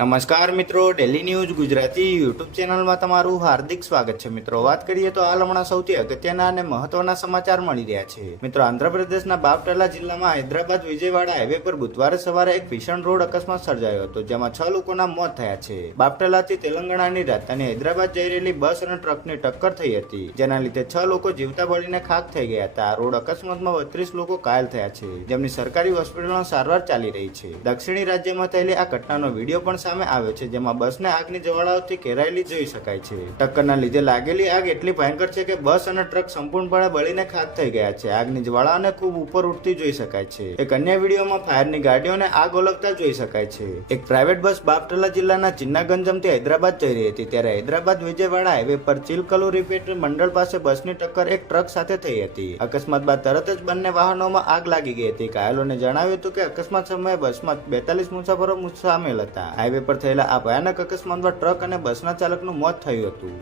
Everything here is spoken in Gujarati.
નમસ્કાર મિત્રો, ડેલી ન્યૂઝ ગુજરાતી યુટ્યુબ ચેનલમાં તમારું હાર્દિક સ્વાગત છે। મિત્રો વાત કરીએ તો હાલ હમણાં સૌથી અગત્યના અને મહત્વના સમાચાર મળી રહ્યા છે। મિત્રો આંધ્રપ્રદેશના બાપટાલા જિલ્લામાં હૈદરાબાદ વિજયવાડા હાઈવે પર બુધવારે સવારે એક ભીષણ રોડ અકસ્માત સર્જાયો હતો, જેમાં 6 લોકોના મોત થયા છે। બાપટાલાથી તેલંગાણાની રાજધાની હૈદરાબાદ જઈ રહેલી બસ અને ટ્રકની ટક્કર થઈ હતી, જેના લીધે 6 લોકો જીવતા બળીને ખાખ થઈ ગયા હતા। આ રોડ અકસ્માતમાં 32 લોકો ઘાયલ થયા છે, જેમની સરકારી હોસ્પિટલમાં સારવાર ચાલી રહી છે। દક્ષિણી રાજ્યમાં થયેલી આ ઘટનાનો વિડીયો પણ સામે આવ્યો છે, જેમાં બસને આગની જ્વાળાઓથી ઘેરાયેલી જોઈ શકાય છે। ટક્કરના લીધે લાગેલી આગ એટલી ભયંકર છે કે બસ અને ટ્રક સંપૂર્ણપણે બળીને ખાખ થઈ ગયા છે। આગની જ્વાળાને ખૂબ ઉપર ઉઠતી જોઈ શકાય છે। એક અન્ય વિડીયોમાં ફાયરની ગાડીઓને આગ ઓલવતા જોઈ શકાય છે। એક પ્રાઇવેટ બસ બાપટાલા જિલ્લાના ચિન્નાગંજમથી હૈદરાબાદ જઈ રહી હતી, ત્યારે હૈદરાબાદ વિજયવાડા હાઈવે પર ચિલકલુ રિપેર મંડળ પાસે બસની ટક્કર એક ટ્રક સાથે થઈ હતી। અકસ્માત બાદ તરત જ બંને વાહનોમાં આગ લાગી ગઈ હતી। ઘાયલોને જણાવ્યું હતું કે અકસ્માત સમયે બસમાં 42 મુસાફરો સામેલ હતા। હાઈવે પર થયેલા આ ભયાનક અકસ્માતમાં ટ્રક અને બસના ચાલકનું મોત થયું હતું।